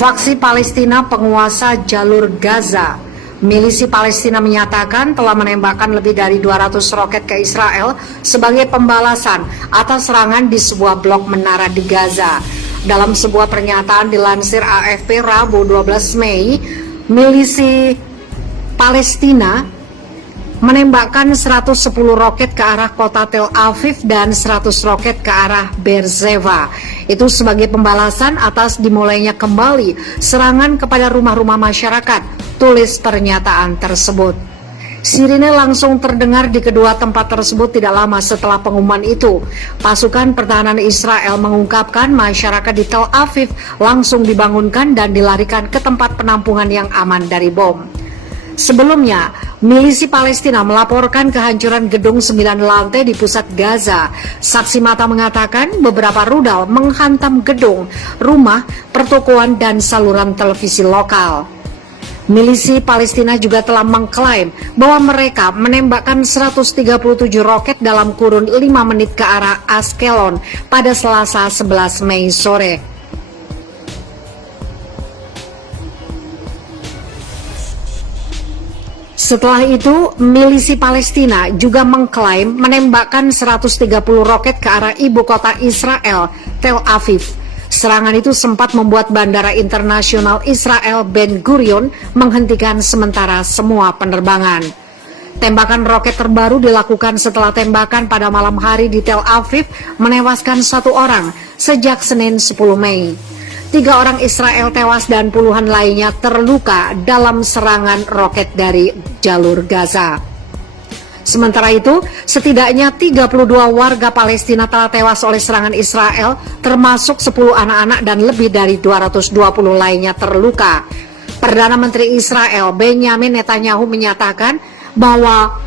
Faksi Palestina penguasa jalur Gaza. Milisi Palestina menyatakan telah menembakkan lebih dari 200 roket ke Israel sebagai pembalasan atas serangan di sebuah blok menara di Gaza. Dalam sebuah pernyataan dilansir AFP Rabu 12 Mei, milisi Palestina menembakkan 110 roket ke arah kota Tel Aviv dan 100 roket ke arah Beersheba. Itu sebagai pembalasan atas dimulainya kembali serangan kepada rumah-rumah masyarakat, tulis pernyataan tersebut. Sirine langsung terdengar di kedua tempat tersebut tidak lama setelah pengumuman itu. Pasukan pertahanan Israel mengungkapkan masyarakat di Tel Aviv langsung dibangunkan dan dilarikan ke tempat penampungan yang aman dari bom. Sebelumnya, milisi Palestina melaporkan kehancuran gedung 9 lantai di pusat Gaza. Saksi mata mengatakan beberapa rudal menghantam gedung, rumah, pertokoan, dan saluran televisi lokal. Milisi Palestina juga telah mengklaim bahwa mereka menembakkan 137 roket dalam kurun 5 menit ke arah Ashkelon pada Selasa 11 Mei sore. Setelah itu, milisi Palestina juga mengklaim menembakkan 130 roket ke arah ibu kota Israel, Tel Aviv. Serangan itu sempat membuat Bandara Internasional Israel Ben Gurion menghentikan sementara semua penerbangan. Tembakan roket terbaru dilakukan setelah tembakan pada malam hari di Tel Aviv menewaskan 1 orang sejak Senin 10 Mei. 3 orang Israel tewas dan puluhan lainnya terluka dalam serangan roket dari jalur Gaza. Sementara itu, setidaknya 32 warga Palestina telah tewas oleh serangan Israel, termasuk 10 anak-anak dan lebih dari 220 lainnya terluka. Perdana Menteri Israel Benjamin Netanyahu menyatakan bahwa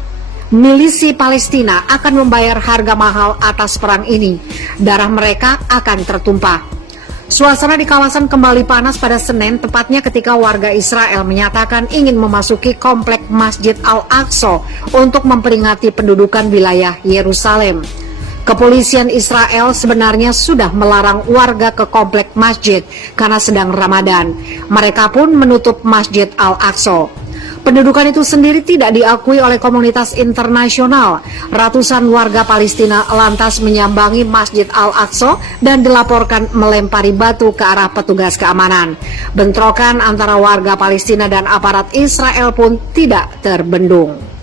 milisi Palestina akan membayar harga mahal atas perang ini. Darah mereka akan tertumpah. Suasana di kawasan kembali panas pada Senin, tepatnya ketika warga Israel menyatakan ingin memasuki komplek Masjid Al-Aqsa untuk memperingati pendudukan wilayah Yerusalem. Kepolisian Israel sebenarnya sudah melarang warga ke komplek masjid karena sedang Ramadan. Mereka pun menutup Masjid Al-Aqsa. Pendudukan itu sendiri tidak diakui oleh komunitas internasional. Ratusan warga Palestina lantas menyambangi Masjid Al-Aqsa dan dilaporkan melempari batu ke arah petugas keamanan. Bentrokan antara warga Palestina dan aparat Israel pun tidak terbendung.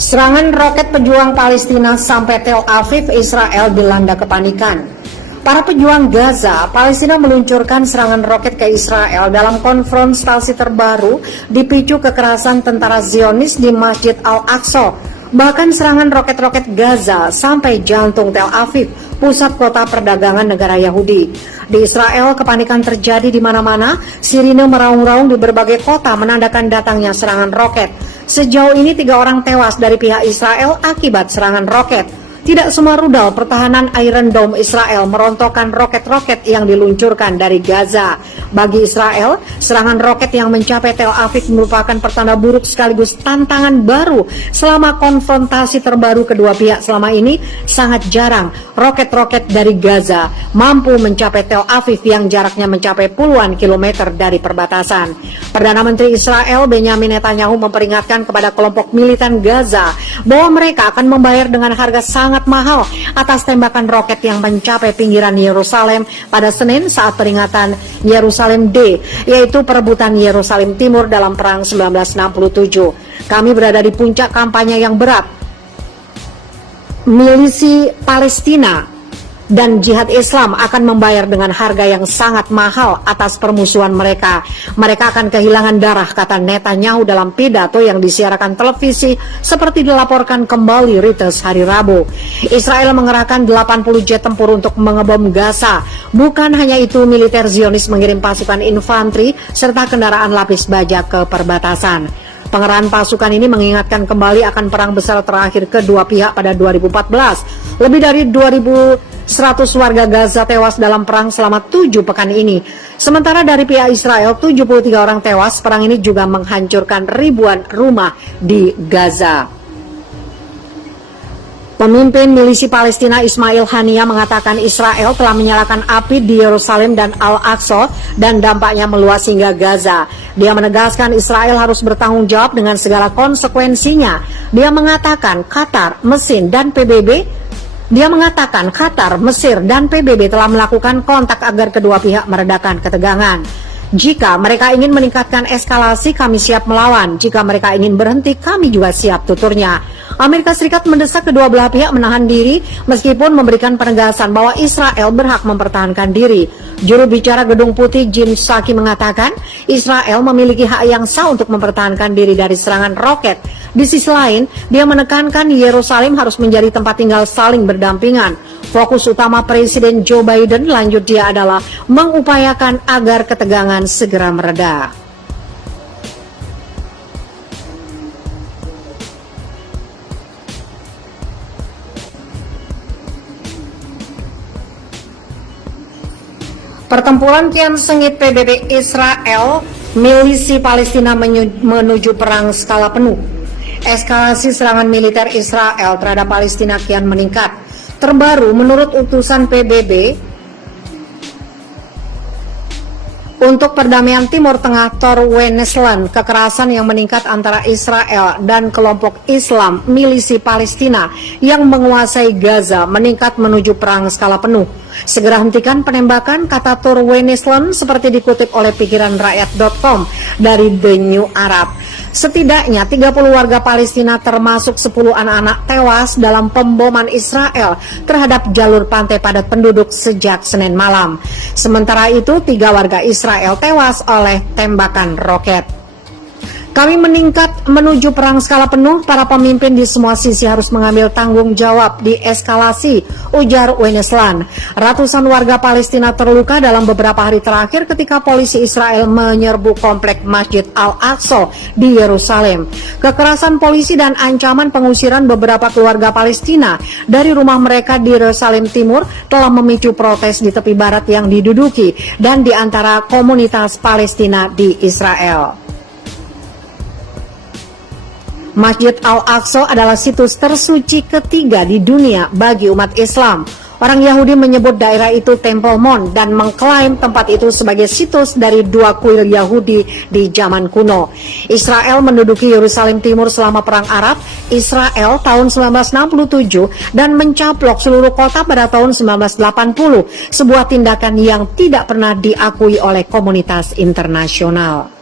Serangan roket pejuang Palestina sampai Tel Aviv, Israel dilanda kepanikan. Para pejuang Gaza, Palestina meluncurkan serangan roket ke Israel dalam konfrontasi terbaru dipicu kekerasan tentara Zionis di Masjid Al-Aqsa. Bahkan serangan roket-roket Gaza sampai jantung Tel Aviv, pusat kota perdagangan negara Yahudi. Di Israel, kepanikan terjadi di mana-mana, sirine meraung-raung di berbagai kota menandakan datangnya serangan roket. Sejauh ini 3 orang tewas dari pihak Israel akibat serangan roket. Tidak semua rudal pertahanan Iron Dome Israel merontokkan roket-roket yang diluncurkan dari Gaza. Bagi Israel, serangan roket yang mencapai Tel Aviv merupakan pertanda buruk sekaligus tantangan baru selama konfrontasi terbaru kedua pihak selama ini. Sangat jarang roket-roket dari Gaza mampu mencapai Tel Aviv yang jaraknya mencapai puluhan kilometer dari perbatasan. Perdana Menteri Israel Benjamin Netanyahu memperingatkan kepada kelompok militan Gaza bahwa mereka akan membayar dengan harga sangat mahal atas tembakan roket yang mencapai pinggiran Yerusalem pada Senin saat peringatan Yerusalem Day, yaitu perebutan Yerusalem Timur dalam Perang 1967. Kami berada di puncak kampanye yang berat. Milisi Palestina dan jihad Islam akan membayar dengan harga yang sangat mahal atas permusuhan mereka. Mereka akan kehilangan darah, kata Netanyahu dalam pidato yang disiarkan televisi seperti dilaporkan kembali Reuters hari Rabu. Israel mengerahkan 80 jet tempur untuk mengebom Gaza. Bukan hanya itu, militer Zionis mengirim pasukan infanteri serta kendaraan lapis baja ke perbatasan. Pengerahan pasukan ini mengingatkan kembali akan perang besar terakhir kedua pihak pada 2014. Lebih dari 2.000 100 warga Gaza tewas dalam perang selama 7 pekan ini. Sementara dari pihak Israel, 73 orang tewas. Perang ini juga menghancurkan ribuan rumah di Gaza. Pemimpin milisi Palestina Ismail Haniyeh mengatakan Israel telah menyalakan api di Yerusalem dan Al-Aqsa dan dampaknya meluas hingga Gaza. Dia menegaskan Israel harus bertanggung jawab dengan segala konsekuensinya. Dia mengatakan Qatar, Mesir, dan PBB telah melakukan kontak agar kedua pihak meredakan ketegangan. Jika mereka ingin meningkatkan eskalasi, kami siap melawan. Jika mereka ingin berhenti, kami juga siap, tuturnya. Amerika Serikat mendesak kedua belah pihak menahan diri meskipun memberikan penegasan bahwa Israel berhak mempertahankan diri. Juru bicara Gedung Putih Jen Psaki mengatakan Israel memiliki hak yang sah untuk mempertahankan diri dari serangan roket. Di sisi lain, dia menekankan Yerusalem harus menjadi tempat tinggal saling berdampingan. Fokus utama Presiden Joe Biden lanjut dia adalah mengupayakan agar ketegangan segera mereda. Pertempuran kian sengit PBB Israel, milisi Palestina menuju perang skala penuh. Eskalasi serangan militer Israel terhadap Palestina kian meningkat. Terbaru menurut utusan PBB untuk perdamaian Timur Tengah Tor Wennesland, kekerasan yang meningkat antara Israel dan kelompok Islam milisi Palestina yang menguasai Gaza meningkat menuju perang skala penuh. Segera hentikan penembakan, kata Tor Wennesland seperti dikutip oleh pikiranrakyat.com dari The New Arab. Setidaknya 30 warga Palestina termasuk 10 anak-anak tewas dalam pemboman Israel terhadap jalur pantai padat penduduk sejak Senin malam. Sementara itu 3 warga Israel tewas oleh tembakan roket. Kami meningkat menuju perang skala penuh, para pemimpin di semua sisi harus mengambil tanggung jawab di eskalasi, ujar Wennesland. Ratusan warga Palestina terluka dalam beberapa hari terakhir ketika polisi Israel menyerbu komplek Masjid Al-Aqsa di Yerusalem. Kekerasan polisi dan ancaman pengusiran beberapa keluarga Palestina dari rumah mereka di Yerusalem Timur telah memicu protes di tepi barat yang diduduki dan di antara komunitas Palestina di Israel. Masjid Al-Aqsa adalah situs tersuci ketiga di dunia bagi umat Islam. Orang Yahudi menyebut daerah itu Temple Mount dan mengklaim tempat itu sebagai situs dari 2 kuil Yahudi di zaman kuno. Israel menduduki Yerusalem Timur selama Perang Arab Israel tahun 1967 dan mencaplok seluruh kota pada tahun 1980, sebuah tindakan yang tidak pernah diakui oleh komunitas internasional.